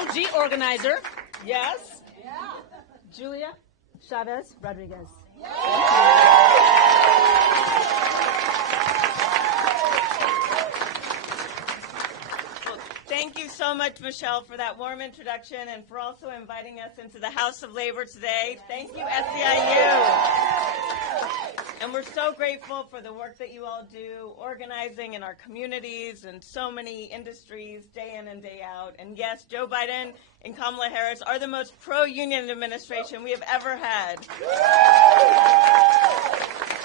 OG organizer. Yes. Yeah. Julia Chavez Rodriguez. Thank you so much, Michelle, for that warm introduction and for also inviting us into the House of Labor today. Thank you, SEIU. And we're so grateful for the work that you all do, organizing in our communities and so many industries day in and day out. And yes, Joe Biden and Kamala Harris are the most pro-union administration we have ever had.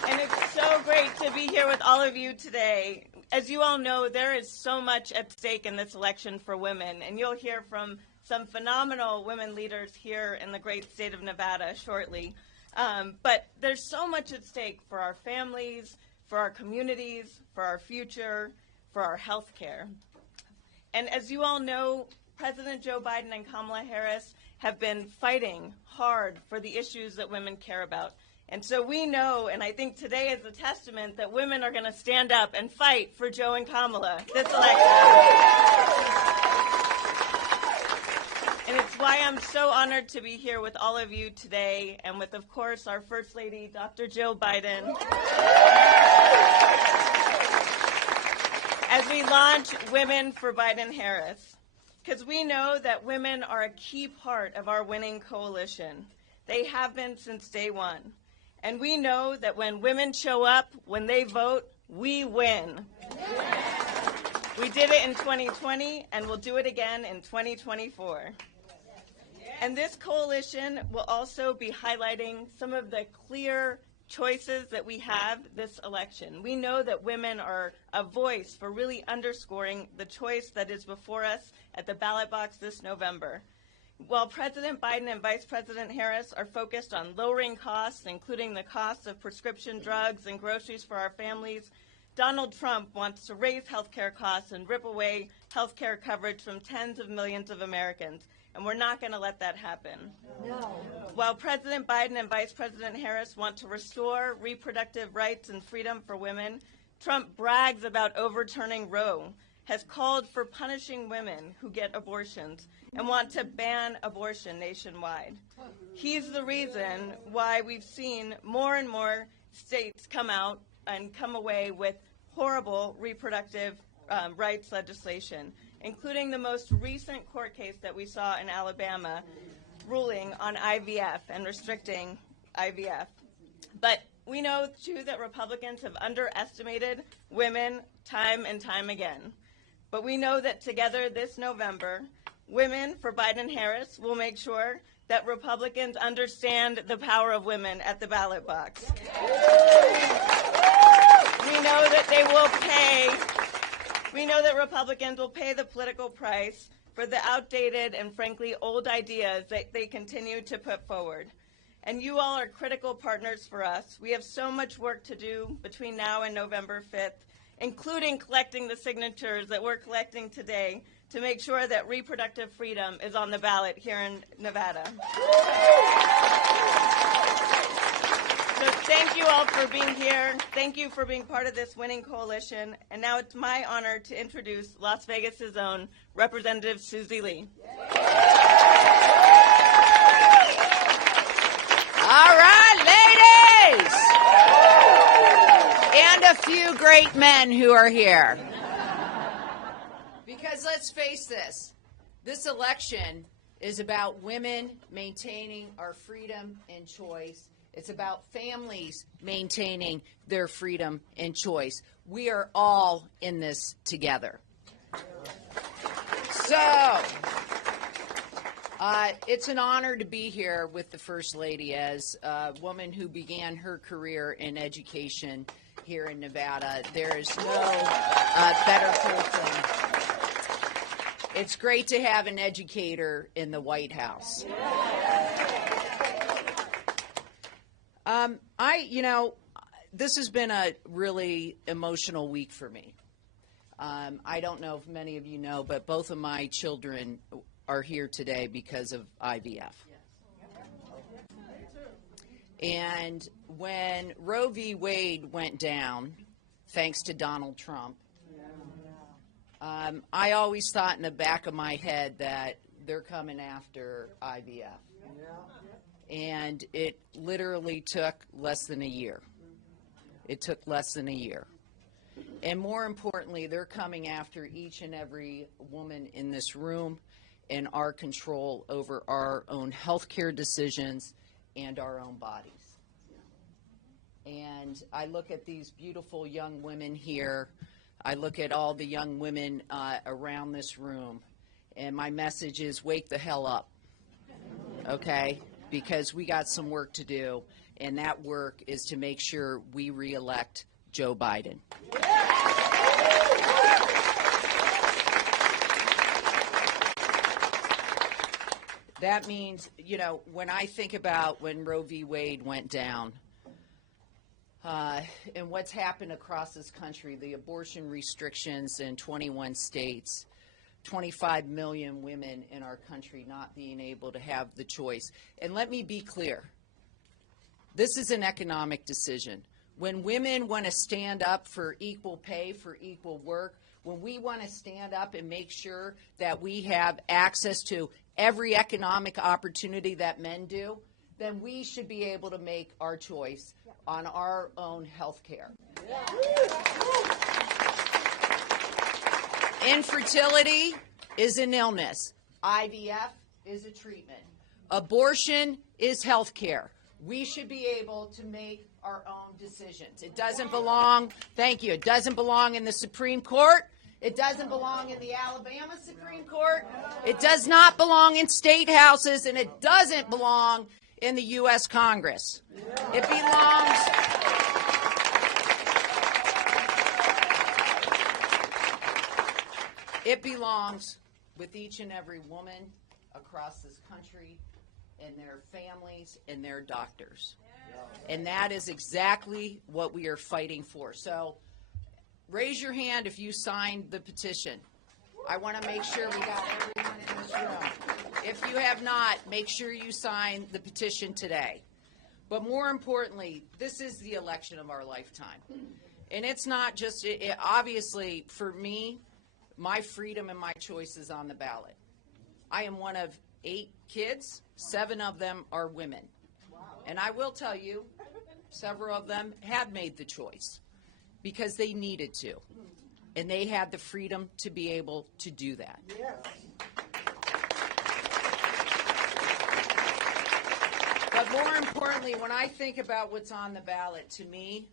And it's so great to be here with all of you today. As you all know, there is so much at stake in this election for women, and you'll hear from some phenomenal women leaders here in the great state of Nevada shortly. But there's so much at stake for our families, for our communities, for our future, for our health care. And as you all know, President Joe Biden and Kamala Harris have been fighting hard for the issues that women care about. And so we know, and I think today is a testament, that women are going to stand up and fight for Joe and Kamala this election. And it's why I'm so honored to be here with all of you today, and with, of course, our First Lady, Dr. Jill Biden, as we launch Women for Biden-Harris. Because we know that women are a key part of our winning coalition. They have been since day one. And we know that when women show up, when they vote, we win. We did it in 2020, and we'll do it again in 2024. And this coalition will also be highlighting some of the clear choices that we have this election. We know that women are a voice for really underscoring the choice that is before us at the ballot box this November. While President Biden and Vice President Harris are focused on lowering costs, including the cost of prescription drugs and groceries for our families, Donald Trump wants to raise health care costs and rip away health care coverage from tens of millions of Americans. And we're not going to let that happen. No. While President Biden and Vice President Harris want to restore reproductive rights and freedom for women, Trump brags about overturning Roe, has called for punishing women who get abortions, and want to ban abortion nationwide. He's the reason why we've seen more and more states come out and come away with horrible reproductive rights legislation, including the most recent court case that we saw in Alabama ruling on IVF and restricting IVF. But we know, too, that Republicans have underestimated women time and time again. But we know that together this November, Women for Biden-Harris will make sure that Republicans understand the power of women at the ballot box. We know that Republicans will pay the political price for the outdated and frankly old ideas that they continue to put forward. And you all are critical partners for us. We have so much work to do between now and November 5th, including collecting the signatures that we're collecting today to make sure that reproductive freedom is on the ballot here in Nevada. So thank you all for being here. Thank you for being part of this winning coalition. And now it's my honor to introduce Las Vegas's own Representative Susie Lee. All right, ladies! And a few great men who are here. Because let's face this election is about women maintaining our freedom and choice. It's about families maintaining their freedom and choice. We are all in this together. So, it's an honor to be here with the First Lady as a woman who began her career in education here in Nevada. There is no better person. It's great to have an educator in the White House. This has been a really emotional week for me. I don't know if many of you know, but both of my children are here today because of IVF. And when Roe v. Wade went down, thanks to Donald Trump, I always thought in the back of my head that they're coming after IVF. And it literally took less than a year. It took less than a year. And more importantly, they're coming after each and every woman in this room and our control over our own health care decisions and our own bodies. And I look at these beautiful young women here. I look at all the young women around this room. And my message is wake the hell up, okay? Because we got some work to do. And that work is to make sure we reelect Joe Biden. That means, you know, when I think about when Roe v. Wade went down and what's happened across this country, the abortion restrictions in 21 states, 25 million women in our country not being able to have the choice. And let me be clear. This is an economic decision. When women want to stand up for equal pay, for equal work, when we want to stand up and make sure that we have access to every economic opportunity that men do, then we should be able to make our choice on our own health care. Infertility is an illness. IVF is a treatment. Abortion is health care. We should be able to make our own decisions. It doesn't belong, thank you, it doesn't belong in the Supreme Court. It doesn't belong in the Alabama Supreme Court. It does not belong in state houses, and it doesn't belong in the U.S. Congress. It belongs... It belongs with each and every woman across this country and their families and their doctors. And that is exactly what we are fighting for. So raise your hand if you signed the petition. I want to make sure we got everyone in this room. If you have not, make sure you sign the petition today. But more importantly, this is the election of our lifetime. And it's not just, obviously, for me, my freedom and my choice is on the ballot. I am one of 8 kids. 7 of them are women. And I will tell you, several of them have made the choice because they needed to. And they had the freedom to be able to do that. But more importantly, when I think about what's on the ballot, to me,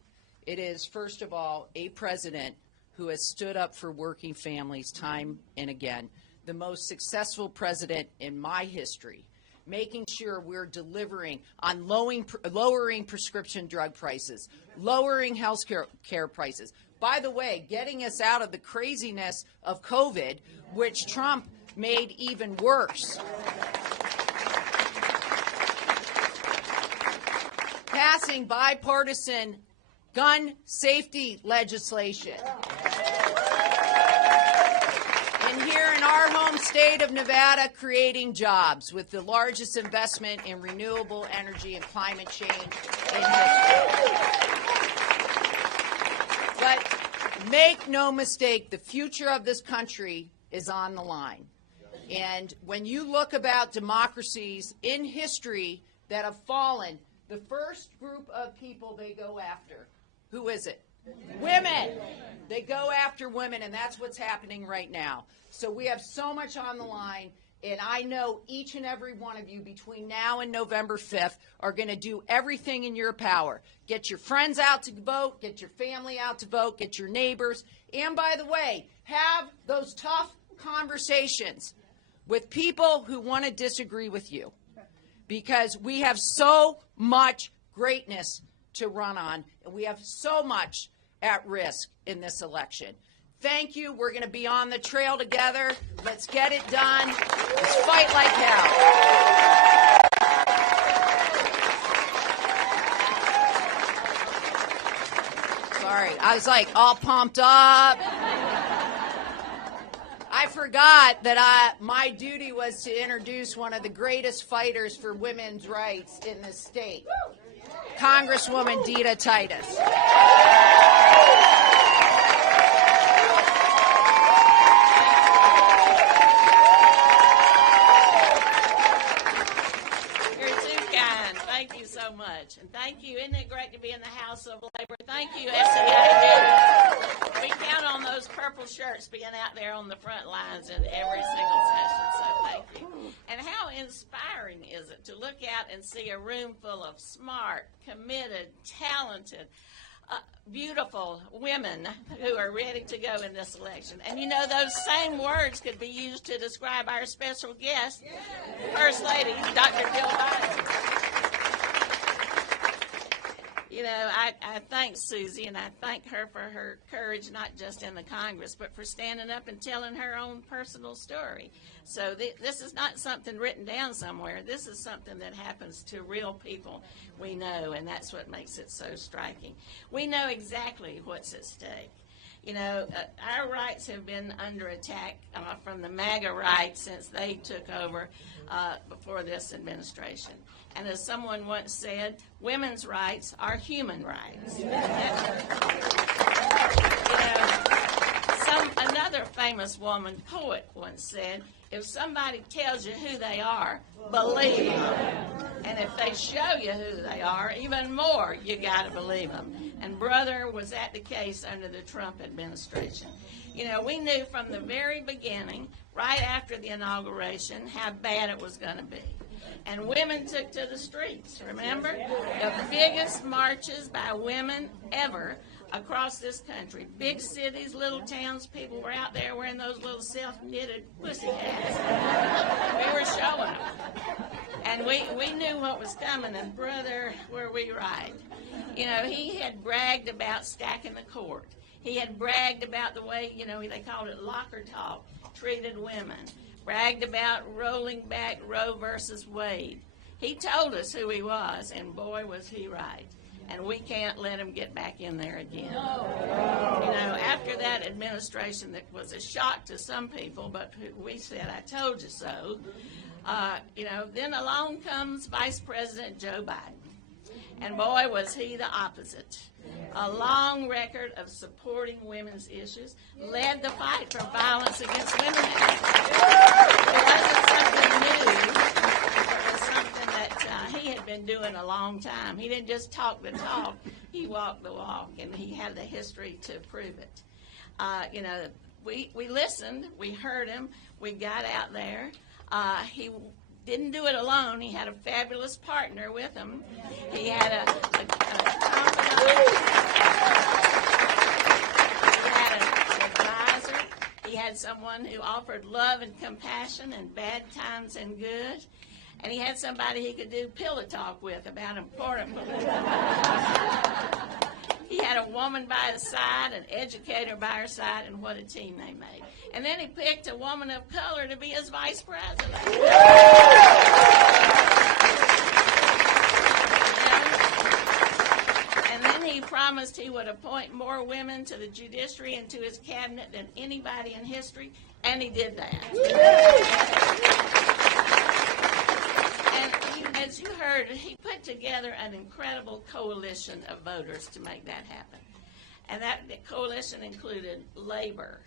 it is, first of all, a president who has stood up for working families time and again, the most successful president in my history, making sure we're delivering on lowering prescription drug prices, lowering health care prices. By the way, getting us out of the craziness of COVID, which Trump made even worse. Passing bipartisan gun safety legislation. And here in our home state of Nevada, creating jobs with the largest investment in renewable energy and climate change in history. But make no mistake, the future of this country is on the line. And when you look about democracies in history that have fallen, the first group of people they go after, who is it? Women. They go after women, and that's what's happening right now. So we have so much on the line, and I know each and every one of you between now and November 5th are going to do everything in your power. Get your friends out to vote, get your family out to vote, get your neighbors, and by the way, have those tough conversations with people who want to disagree with you, because we have so much greatness to run on, and we have so much at risk in this election. Thank you. We're going to be on the trail together. Let's get it done. Let's fight like hell. Sorry, I was like all pumped up. I forgot that my duty was to introduce one of the greatest fighters for women's rights in this state, Congresswoman Dina Titus. much. And thank you. Isn't it great to be in the House of Labor? Thank you, SEAU. We count on those purple shirts being out there on the front lines in every single session, so thank you. And how inspiring is it to look out and see a room full of smart, committed, talented, beautiful women who are ready to go in this election. And you know, those same words could be used to describe our special guest, First Lady, Dr. Jill Biden. You know, I thank Susie, and I thank her for her courage, not just in the Congress, but for standing up and telling her own personal story. So this is not something written down somewhere. This is something that happens to real people we know, and that's what makes it so striking. We know exactly what's at stake. You know, our rights have been under attack from the MAGA right since they took over before this administration. And as someone once said, women's rights are human rights. You know, another famous woman poet once said, if somebody tells you who they are, believe them. And if they show you who they are, even more, you got to believe them. And brother, was that the case under the Trump administration? You know, we knew from the very beginning, right after the inauguration, how bad it was going to be. And women took to the streets, remember? The biggest marches by women ever across this country. Big cities, little towns, people were out there wearing those little self-knitted pussy hats. We were showing them. And we knew what was coming, and brother, were we right. You know, he had bragged about stacking the court. He had bragged about the way, you know, they called it locker talk, treated women. Bragged about rolling back Roe versus Wade. He told us who he was, and boy, was he right. And we can't let him get back in there again. No. You know, after that administration that was a shock to some people, but we said, I told you so, you know, then along comes Vice President Joe Biden. And boy, was he the opposite. A long record of supporting women's issues, led the fight for Violence Against Women Act. It wasn't something new. It was something that he had been doing a long time. He didn't just talk the talk, he walked the walk, and he had the history to prove it. You know, we listened, we heard him, we got out there. He didn't do it alone. He had a fabulous partner with him. He had a an advisor. He had someone who offered love and compassion in bad times and good. And he had somebody he could do pillow talk with about important political matters. He had a woman by his side, an educator by her side, and what a team they made. And then he picked a woman of color to be his vice president. And then he promised he would appoint more women to the judiciary and to his cabinet than anybody in history, and he did that. And as you heard, he put together an incredible coalition of voters to make that happen. And that coalition included labor,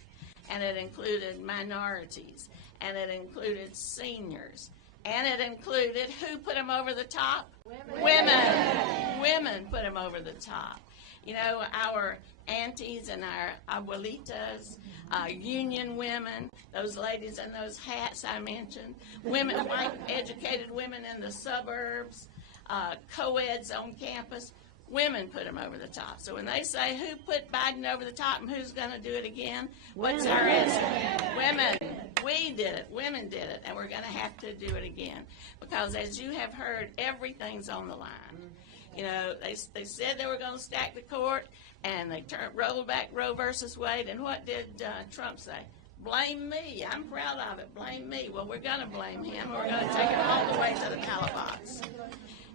and it included minorities, and it included seniors, and it included who put them over the top? Women. Women put them over the top. You know, our aunties and our abuelitas, union women, those ladies in those hats I mentioned, women, white educated women in the suburbs, co-eds on campus, women put them over the top. So when they say who put Biden over the top and who's going to do it again, what's our answer? Women. We did it. Women did it. And we're going to have to do it again. Because as you have heard, everything's on the line. You know, they said they were going to stack the court, and they rolled back Roe versus Wade. And what did Trump say? Blame me. I'm proud of it. Blame me. Well, we're going to blame him. We're going to take it all the way to the ballot box.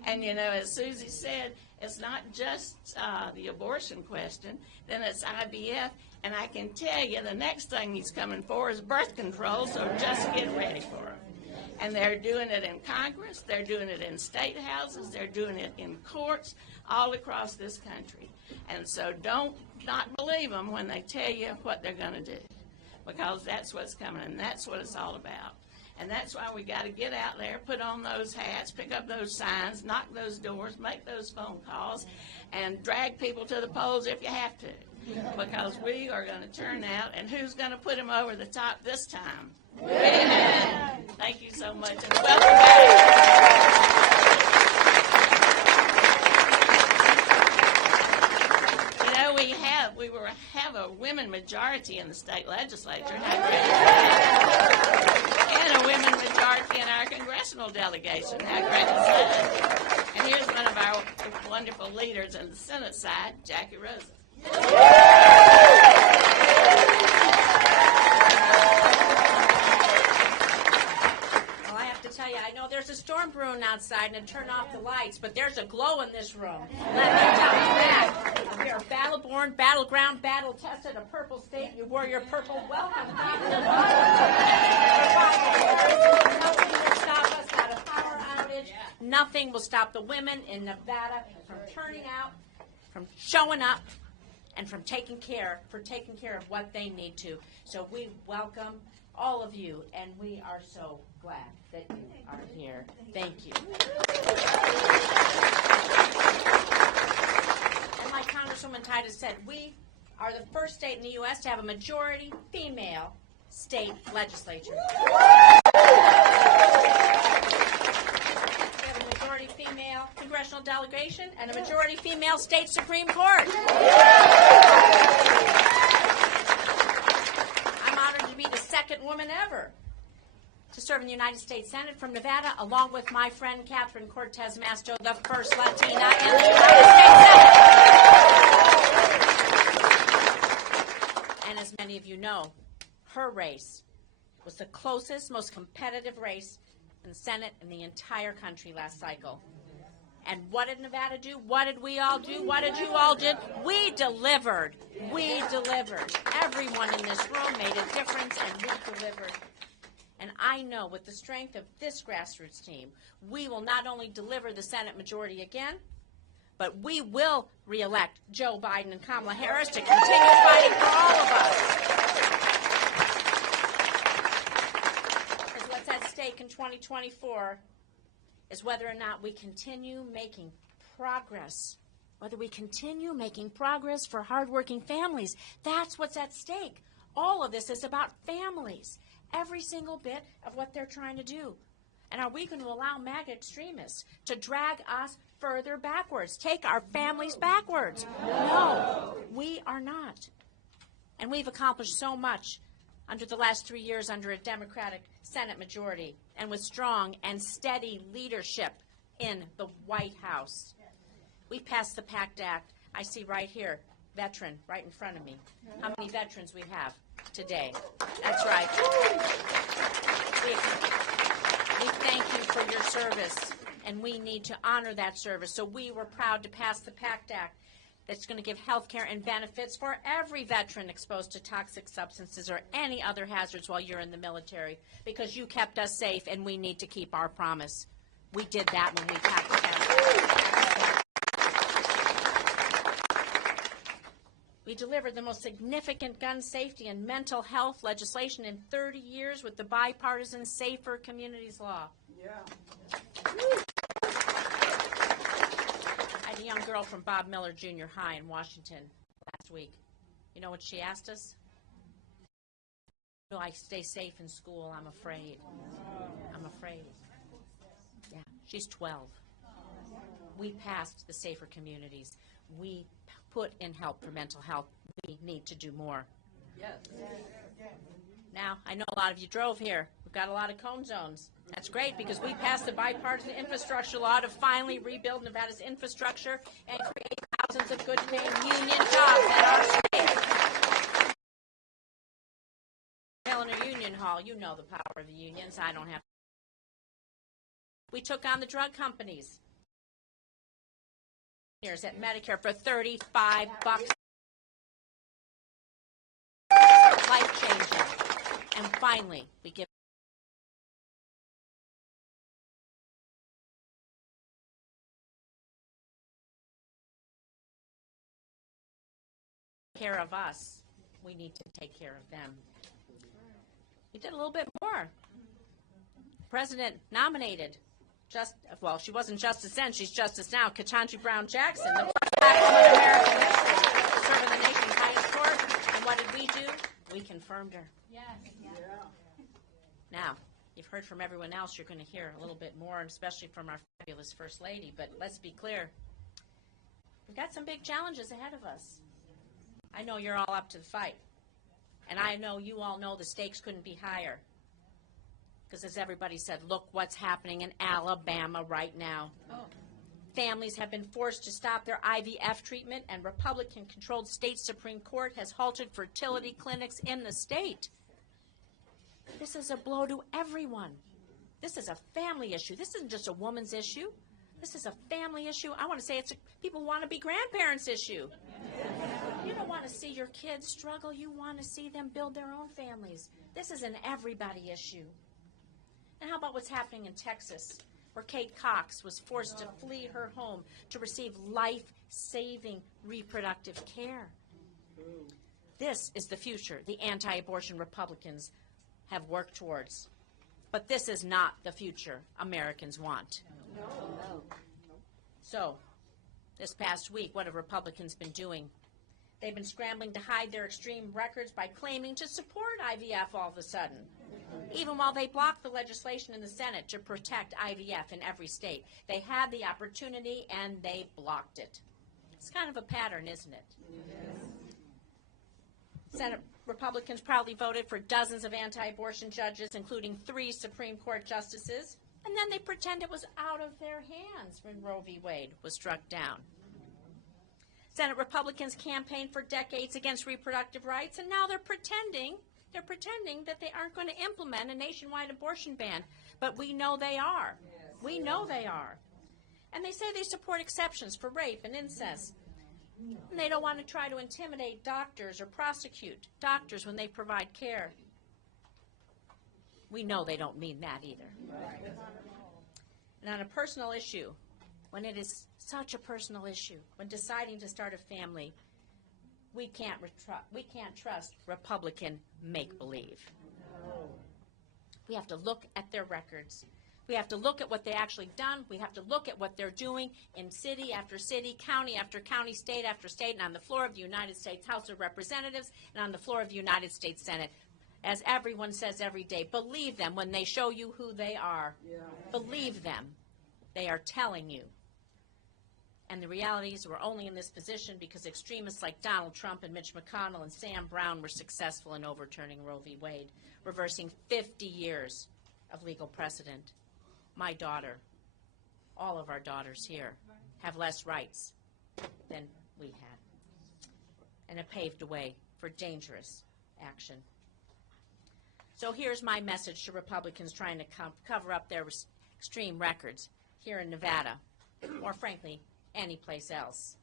And, you know, as Susie said, it's not just the abortion question. Then it's IVF. And I can tell you the next thing he's coming for is birth control, so just get ready for him. And they're doing it in Congress. They're doing it in state houses. They're doing it in courts all across this country. And so don't not believe them when they tell you what they're going to do, because that's what's coming, and that's what it's all about. And And that's why we got to get out there, put on those hats, pick up those signs, knock those doors, make those phone calls, and drag people to the polls if you have to. Because we are going to turn out, and who's going to put them over the top this time? Amen. Thank you so much, and welcome back. We have a women majority in the state legislature, and a women majority in our congressional delegation. How great is that? And here's one of our wonderful leaders in the Senate side, Jackie Rosen. I know there's a storm brewing outside and turn off the lights, but there's a glow in this room. Let me tell you that. We are battle-born, battleground, battle-tested, a purple state. You wore your purple. Welcome. Nothing will stop us, not a power outage. Nothing will stop the women in Nevada from turning out, from showing up, and from taking care of what they need to. So we welcome all of you, and we are so glad that you are here. Thank you. And like Congresswoman Titus said, we are the first state in the U.S. to have a majority female state legislature. We have a majority female congressional delegation and a majority female state Supreme Court. I'm honored to be the second woman ever to serve in the United States Senate from Nevada, along with my friend Catherine Cortez Masto, the first Latina in the United States Senate. And as many of you know, her race was the closest, most competitive race in the Senate in the entire country last cycle. And what did Nevada do? What did we all do? What did you all do? We delivered. We delivered. Everyone in this room made a difference, and we delivered. And I know with the strength of this grassroots team, we will not only deliver the Senate majority again, but we will reelect Joe Biden and Kamala Harris to continue fighting for all of us. Because what's at stake in 2024 is whether or not we continue making progress, whether we continue making progress for hardworking families. That's what's at stake. All of this is about families. Every single bit of what they're trying to do. And are we going to allow MAGA extremists to drag us further backwards, take our families backwards? No, we are not. And we've accomplished so much under the last 3 years under a Democratic Senate majority and with strong and steady leadership in the White House. We passed the PACT Act. I see right here, veteran, right in front of me. How many veterans we have today? That's right. We thank you for your service, and we need to honor that service. So we were proud to pass the PACT Act that's going to give health care and benefits for every veteran exposed to toxic substances or any other hazards while you're in the military, because you kept us safe, and we need to keep our promise. We did that when we passed the PACT Act. We delivered the most significant gun safety and mental health legislation in 30 years with the bipartisan Safer Communities Law. Yeah. I had a young girl from Bob Miller Junior High in Washington last week. You know what she asked us? Do I stay safe in school? I'm afraid. I'm afraid. Yeah, she's 12. We passed the Safer Communities. We put in help for mental health. We need to do more. Yes. Now, I know a lot of you drove here. We've got a lot of cone zones. That's great because we passed the bipartisan infrastructure law to finally rebuild Nevada's infrastructure and create thousands of good-paying union jobs in our state. Eleanor Union Hall, you know the power of the unions. I don't have. We took on the drug companies. Years at Medicare for $35. Life-changing. And finally, we give care of us. We need to take care of them. We did a little bit more. President nominated, she wasn't Justice then, she's Justice now, Ketanji Brown Jackson, the first black woman in American history to serve in the nation's highest court. And what did we do? We confirmed her. Yes. Yeah. Now, you've heard from everyone else. You're going to hear a little bit more, especially from our fabulous First Lady. But let's be clear. We've got some big challenges ahead of us. I know you're all up to the fight. And I know you all know the stakes couldn't be higher. Because as everybody said, look what's happening in Alabama right now. Families have been forced to stop their IVF treatment, and Republican-controlled state Supreme Court has halted fertility clinics in the state. This is a blow to everyone. This is a family issue. This isn't just a woman's issue. This is a family issue. I want to say it's a people want to be grandparents issue. You don't want to see your kids struggle. You want to see them build their own families. This is an everybody issue. And how about what's happening in Texas, where Kate Cox was forced to flee her home to receive life-saving reproductive care? This is the future the anti-abortion Republicans have worked towards. But this is not the future Americans want. So, this past week, what have Republicans been doing? They've been scrambling to hide their extreme records by claiming to support IVF all of a sudden, even while they blocked the legislation in the Senate to protect IVF in every state. They had the opportunity and they blocked it. It's kind of a pattern, isn't it? Yes. Senate Republicans proudly voted for dozens of anti-abortion judges, including 3 Supreme Court justices, and then they pretend it was out of their hands when Roe v. Wade was struck down. Senate Republicans campaigned for decades against reproductive rights, and now they're pretending that they aren't going to implement a nationwide abortion ban. But we know they are. Yes. We know they are. And they say they support exceptions for rape and incest. And they don't want to try to intimidate doctors or prosecute doctors when they provide care. We know they don't mean that either. Right. And on a personal issue, when it is such a personal issue, when deciding to start a family, we can't trust Republican make-believe. We have to look at their records. We have to look at what they actually done. We have to look at what they're doing in city after city, county after county, state after state, and on the floor of the United States House of Representatives and on the floor of the United States Senate. As everyone says every day, believe them when they show you who they are. Yeah. Believe them. They are telling you. And the reality is we're only in this position because extremists like Donald Trump and Mitch McConnell and Sam Brown were successful in overturning Roe v. Wade, reversing 50 years of legal precedent. My daughter, all of our daughters here, have less rights than we had. And it paved the way for dangerous action. So here's my message to Republicans trying to cover up their extreme records here in Nevada, or frankly, any place else.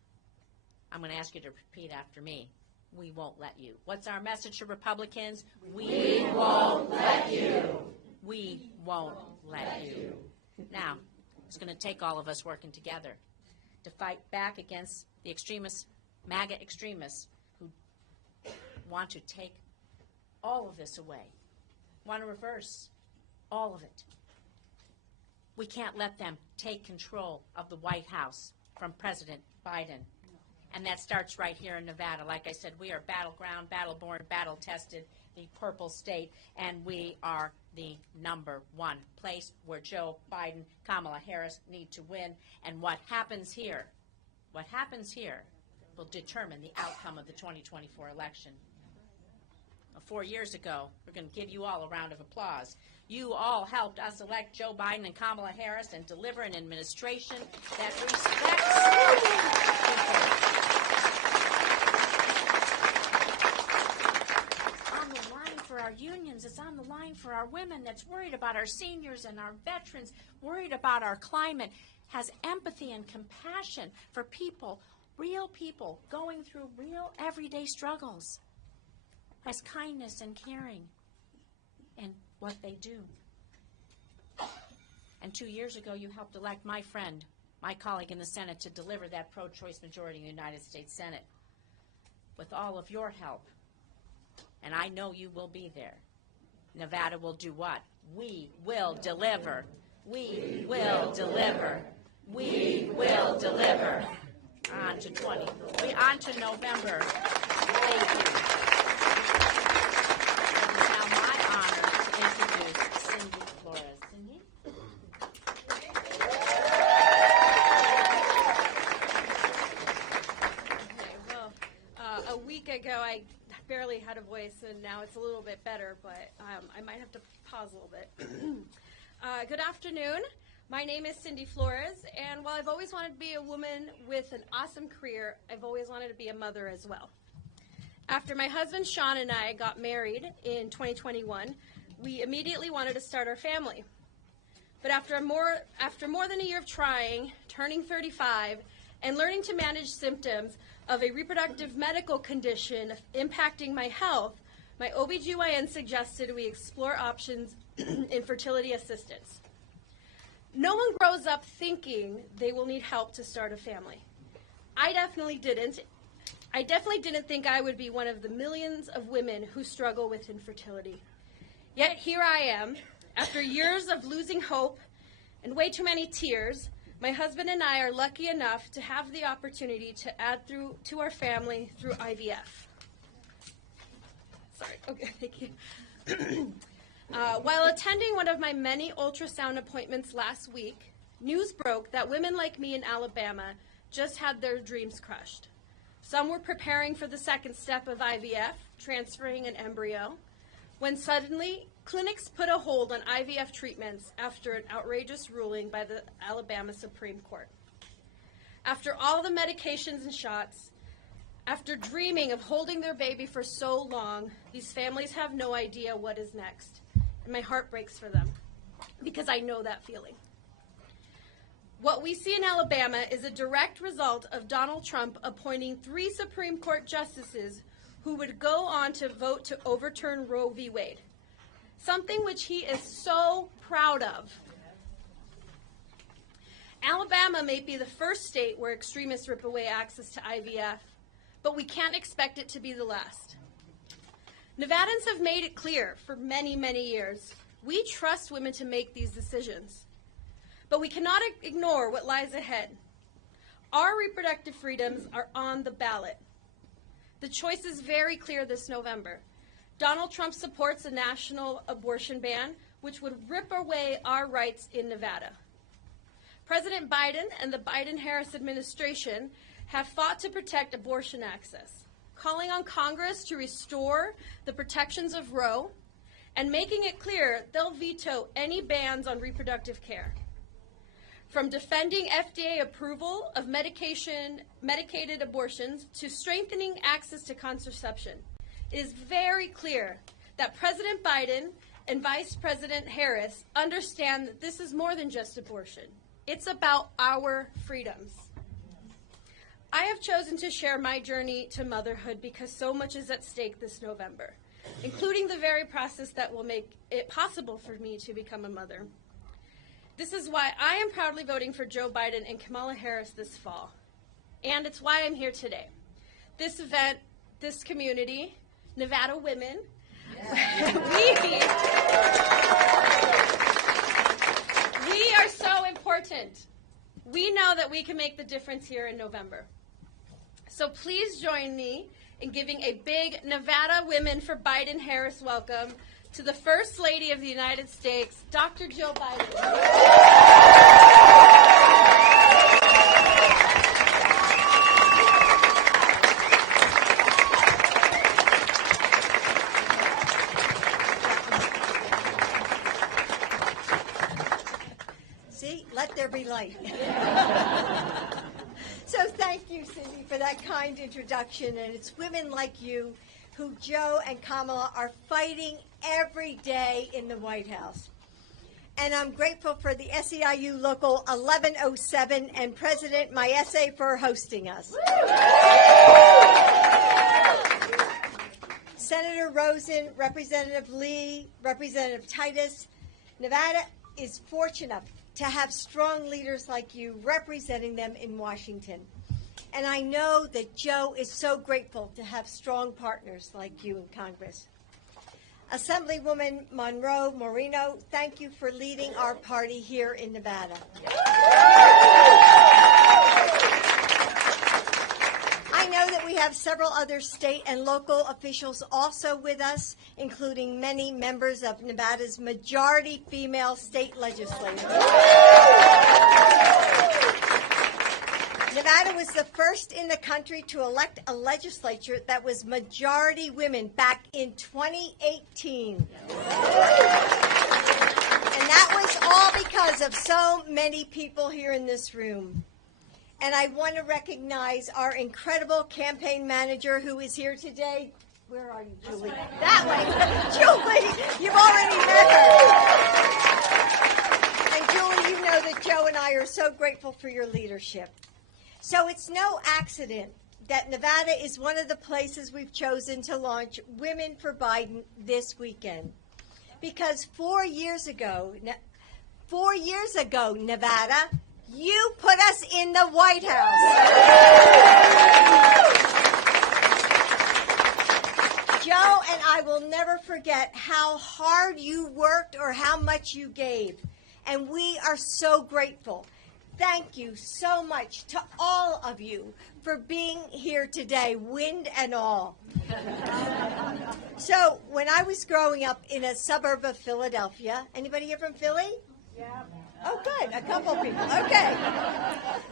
I'm going to ask you to repeat after me. We won't let you. What's our message to Republicans? We won't let you. We won't let you. Now, it's going to take all of us working together to fight back against the extremists, MAGA extremists, who want to take all of this away, want to reverse all of it. We can't let them take control of the White House from President Biden. And that starts right here in Nevada. Like I said, we are battleground, battle-born, battle-tested, the purple state, and we are the #1 place where Joe Biden, Kamala Harris need to win. And what happens here will determine the outcome of the 2024 election. 4 years ago, we're going to give you all a round of applause. You all helped us elect Joe Biden and Kamala Harris and deliver an administration that respects people. On the line for our unions, it's on the line for our women, that's worried about our seniors and our veterans, worried about our climate, has empathy and compassion for people, real people going through real everyday struggles, has kindness and caring in what they do. And 2 years ago, you helped elect my friend, my colleague in the Senate, to deliver that pro-choice majority in the United States Senate. With all of your help, and I know you will be there, Nevada will do what? We will deliver. We will deliver. We will deliver. On to November. Thank you. It is now my honor to introduce Cindy Flores. Cindy? Okay, well, a week ago I barely had a voice, and now it's a little bit better, but I might have to pause a little bit. Good afternoon. My name is Cindy Flores, and while I've always wanted to be a woman with an awesome career, I've always wanted to be a mother as well. After my husband Sean and I got married in 2021, we immediately wanted to start our family. But after more than a year of trying, turning 35, and learning to manage symptoms of a reproductive medical condition impacting my health, my OBGYN suggested we explore options in fertility assistance. No one grows up thinking they will need help to start a family. I definitely didn't. I definitely didn't think I would be one of the millions of women who struggle with infertility. Yet here I am, after years of losing hope and way too many tears. My husband and I are lucky enough to have the opportunity to add to our family through IVF. Sorry, okay, thank you. While attending one of my many ultrasound appointments last week, news broke that women like me in Alabama just had their dreams crushed. Some were preparing for the second step of IVF, transferring an embryo, when suddenly clinics put a hold on IVF treatments after an outrageous ruling by the Alabama Supreme Court. After all the medications and shots, after dreaming of holding their baby for so long, these families have no idea what is next. And my heart breaks for them because I know that feeling. What we see in Alabama is a direct result of Donald Trump appointing 3 Supreme Court justices who would go on to vote to overturn Roe v. Wade, something which he is so proud of. Alabama may be the first state where extremists rip away access to IVF, but we can't expect it to be the last. Nevadans have made it clear for many, many years. We trust women to make these decisions. But we cannot ignore what lies ahead. Our reproductive freedoms are on the ballot. The choice is very clear this November. Donald Trump supports a national abortion ban, which would rip away our rights in Nevada. President Biden and the Biden-Harris administration have fought to protect abortion access, calling on Congress to restore the protections of Roe and making it clear they'll veto any bans on reproductive care. From defending FDA approval of medicated abortions to strengthening access to contraception, it is very clear that President Biden and Vice President Harris understand that this is more than just abortion. It's about our freedoms. I have chosen to share my journey to motherhood because so much is at stake this November, including the very process that will make it possible for me to become a mother. This is why I am proudly voting for Joe Biden and Kamala Harris this fall. And it's why I'm here today. This event, this community, Nevada women, we are so important. We know that we can make the difference here in November. So please join me in giving a big Nevada Women for Biden-Harris welcome to the First Lady of the United States, Dr. Jill Biden. See, let there be light. So thank you, Cindy, for that kind introduction. And it's women like you who Joe and Kamala are fighting every day in the White House. And I'm grateful for the SEIU Local 1107 and President Maese for hosting us. Senator Rosen, Representative Lee, Representative Titus, Nevada is fortunate to have strong leaders like you representing them in Washington. And I know that Joe is so grateful to have strong partners like you in Congress. Assemblywoman Monroe Moreno, thank you for leading our party here in Nevada. I know that we have several other state and local officials also with us, including many members of Nevada's majority female state legislature. Nevada was the first in the country to elect a legislature that was majority women back in 2018. And that was all because of so many people here in this room. And I want to recognize our incredible campaign manager who is here today. Where are you, Julie? That way. Julie, you've already met her. And Julie, you know that Joe and I are so grateful for your leadership. So it's no accident that Nevada is one of the places we've chosen to launch Women for Biden this weekend. Because 4 years ago, Nevada, you put us in the White House. Joe and I will never forget how hard you worked or how much you gave. And we are so grateful. Thank you so much to all of you for being here today, wind and all. So when I was growing up in a suburb of Philadelphia, anybody here from Philly? Yeah. Oh, good. A couple people. Okay.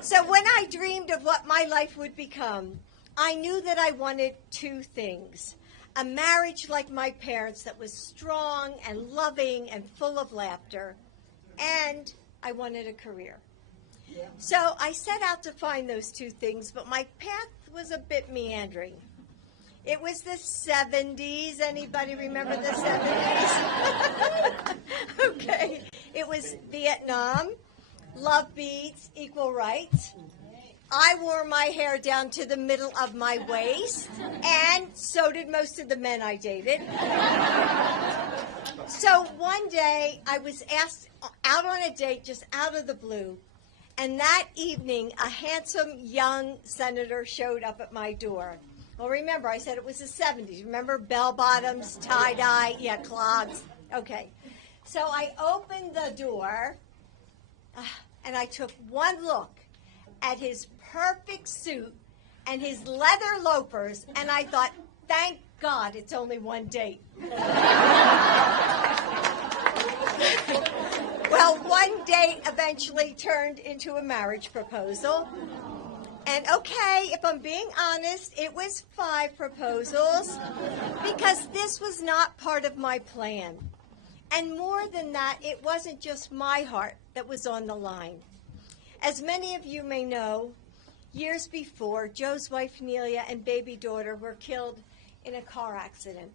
So when I dreamed of what my life would become, I knew that I wanted two things. A marriage like my parents that was strong and loving and full of laughter, and I wanted a career. So I set out to find those two things, but my path was a bit meandering. It was the 70s. Anybody remember the 70s? Okay. It was Vietnam, love beats, equal rights. I wore my hair down to the middle of my waist, and so did most of the men I dated. So one day I was asked out on a date just out of the blue. And that evening, a handsome young senator showed up at my door. Well, remember, I said it was the 70s. Remember bell-bottoms, tie-dye, yeah, clogs. Okay. So I opened the door, and I took one look at his perfect suit and his leather loafers, and I thought, thank God it's only one date. Well, one date eventually turned into a marriage proposal. And okay, if I'm being honest, it was 5 proposals because this was not part of my plan. And more than that, it wasn't just my heart that was on the line. As many of you may know, years before, Joe's wife Nelia and baby daughter were killed in a car accident.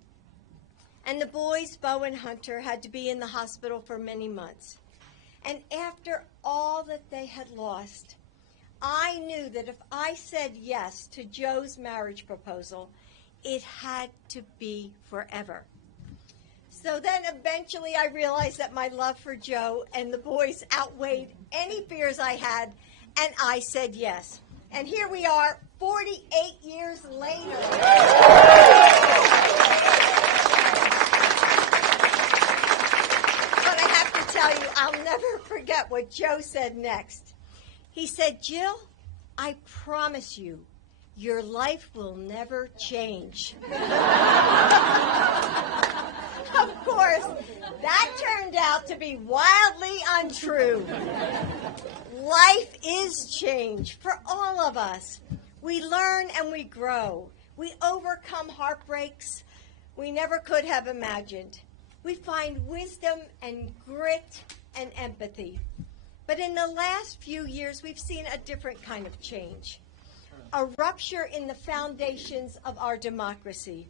And the boys, Bo and Hunter, had to be in the hospital for many months. And after all that they had lost, I knew that if I said yes to Joe's marriage proposal, it had to be forever. So then eventually I realized that my love for Joe and the boys outweighed any fears I had, and I said yes. And here we are, 48 years later. Tell you, I'll never forget what Joe said next. He said, Jill, I promise you, your life will never change. Of course, that turned out to be wildly untrue. Life is change for all of us. We learn and we grow. We overcome heartbreaks we never could have imagined. We find wisdom and grit and empathy. But in the last few years, we've seen a different kind of change. A rupture in the foundations of our democracy.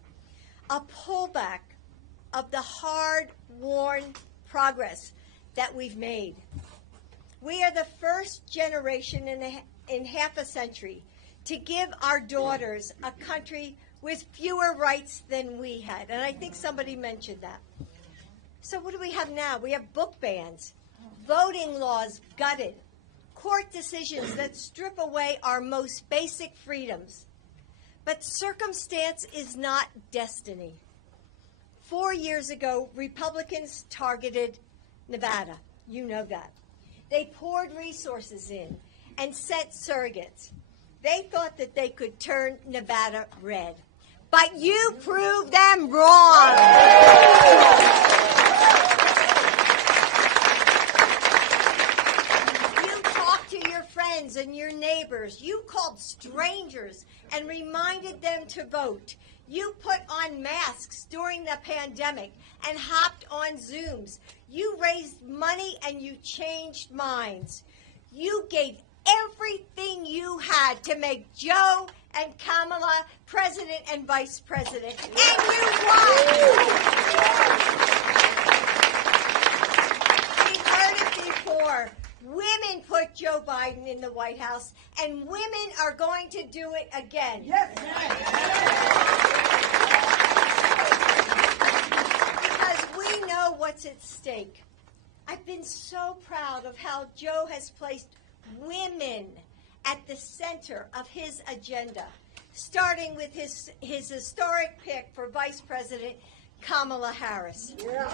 A pullback of the hard-won progress that we've made. We are the first generation in half a century to give our daughters a country with fewer rights than we had. And I think somebody mentioned that. So what do we have now? We have book bans, voting laws gutted, court decisions that strip away our most basic freedoms. But circumstance is not destiny. 4 years ago, Republicans targeted Nevada. You know that. They poured resources in and sent surrogates. They thought that they could turn Nevada red. But you proved them wrong. You talked to your friends and your neighbors. You called strangers and reminded them to vote. You put on masks during the pandemic and hopped on Zooms. You raised money and you changed minds. You gave everything you had to make Joe and Kamala president and vice president. And you won! We've heard it before. Women put Joe Biden in the White House, and women are going to do it again. Yes. Because we know what's at stake. I've been so proud of how Joe has placed women at the center of his agenda, starting with his historic pick for Vice President Kamala Harris. Yeah.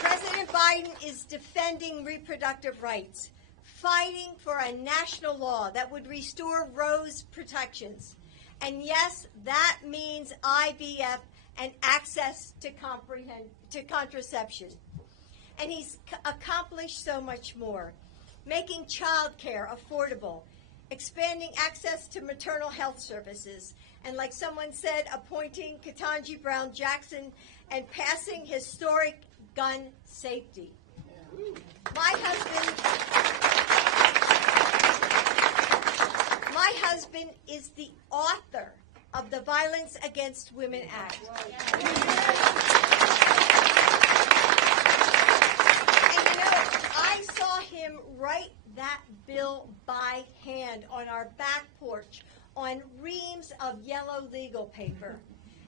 President Biden is defending reproductive rights, fighting for a national law that would restore Roe's protections. And yes, that means IVF and access to contraception. And he's accomplished so much more, making child care affordable, expanding access to maternal health services, and like someone said, appointing Ketanji Brown Jackson and passing historic gun safety. My husband is the author of the Violence Against Women Act. I saw him write that bill by hand on our back porch on reams of yellow legal paper.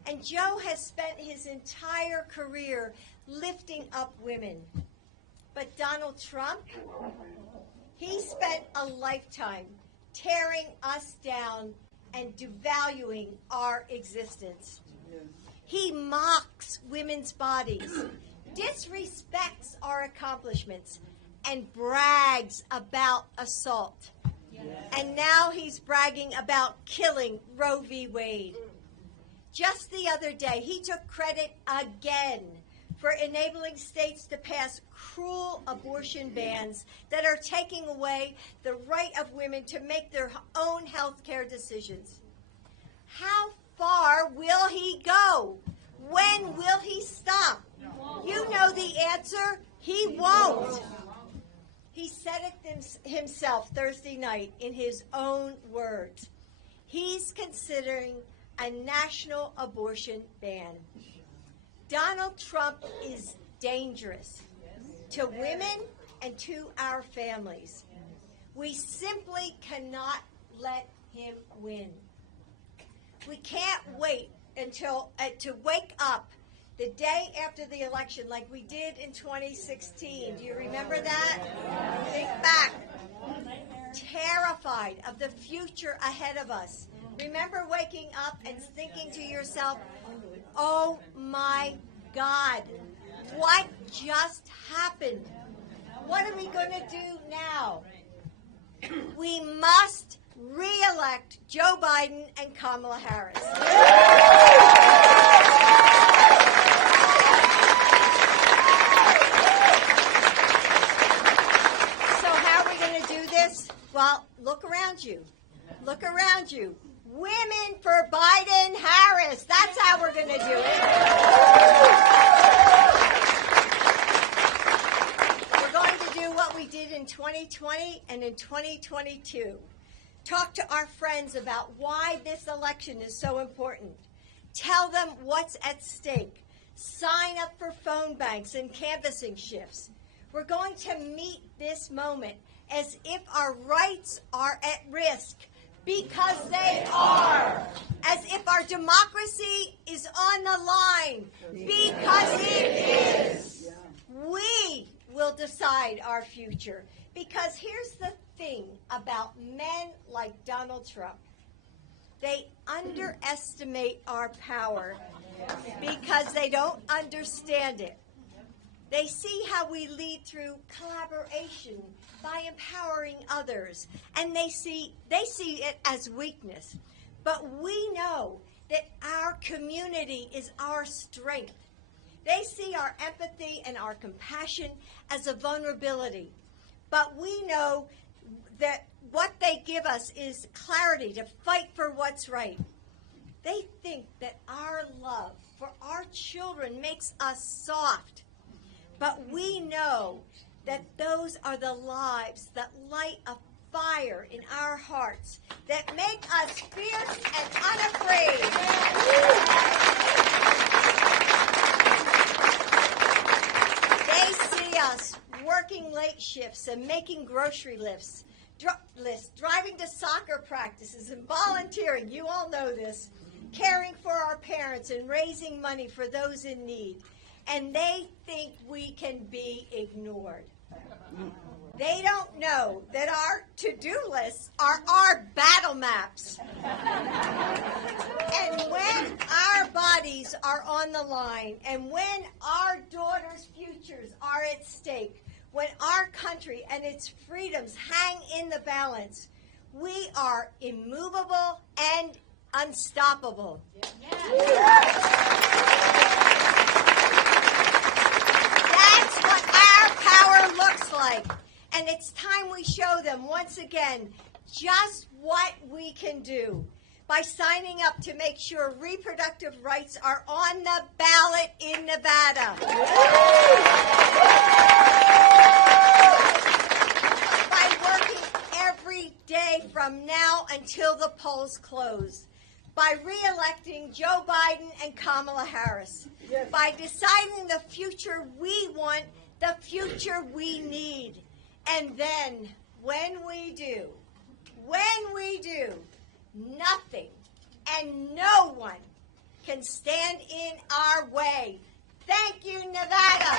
And Joe has spent his entire career lifting up women. But Donald Trump, he spent a lifetime tearing us down and devaluing our existence. He mocks women's bodies, disrespects our accomplishments, and brags about assault. Yes. And now he's bragging about killing Roe v. Wade. Just the other day, he took credit again for enabling states to pass cruel abortion bans that are taking away the right of women to make their own health care decisions. How far will he go? When will he stop? You know the answer. He won't. He said it himself Thursday night in his own words. He's considering a national abortion ban. Donald Trump is dangerous to women and to our families. We simply cannot let him win. We can't wait until to wake up the day after the election like we did in 2016. Do you remember that? Think back. Terrified of the future ahead of us. Remember waking up and thinking to yourself, oh my God, what just happened? What are we going to do now? We must re-elect Joe Biden and Kamala Harris. So how are we going to do this? Well, look around you. Look around you. Women for Biden Harris. That's how we're going to do it. We're going to do what we did in 2020 and in 2022. Talk to our friends about why this election is so important. Tell them what's at stake. Sign up for phone banks and canvassing shifts. We're going to meet this moment as if our rights are at risk. Because they are. As if our democracy is on the line. Because it is. We will decide our future. Because here's the thing about men like Donald Trump. they underestimate our power because they don't understand it. They see how we lead through collaboration by empowering others, and they see it as weakness. But we know that our community is our strength. They see our empathy and our compassion as a vulnerability. But we know that what they give us is clarity to fight for what's right. They think that our love for our children makes us soft. But we know that those are the lives that light a fire in our hearts, that make us fierce and unafraid. They see us working late shifts and making grocery lists, driving to soccer practices and volunteering. You all know this. Caring for our parents and raising money for those in need. And they think we can be ignored. They don't know that our to-do lists are our battle maps. And when our bodies are on the line, and when our daughters' futures are at stake, when our country and its freedoms hang in the balance, we are immovable and unstoppable. That's what our power looks like. And it's time we show them once again just what we can do by signing up to make sure reproductive rights are on the ballot in Nevada. By working every day from now until the polls close. By re-electing Joe Biden and Kamala Harris. Yes. By deciding the future we want, the future we need. And then, when we do, nothing and no one can stand in our way. Thank you, Nevada.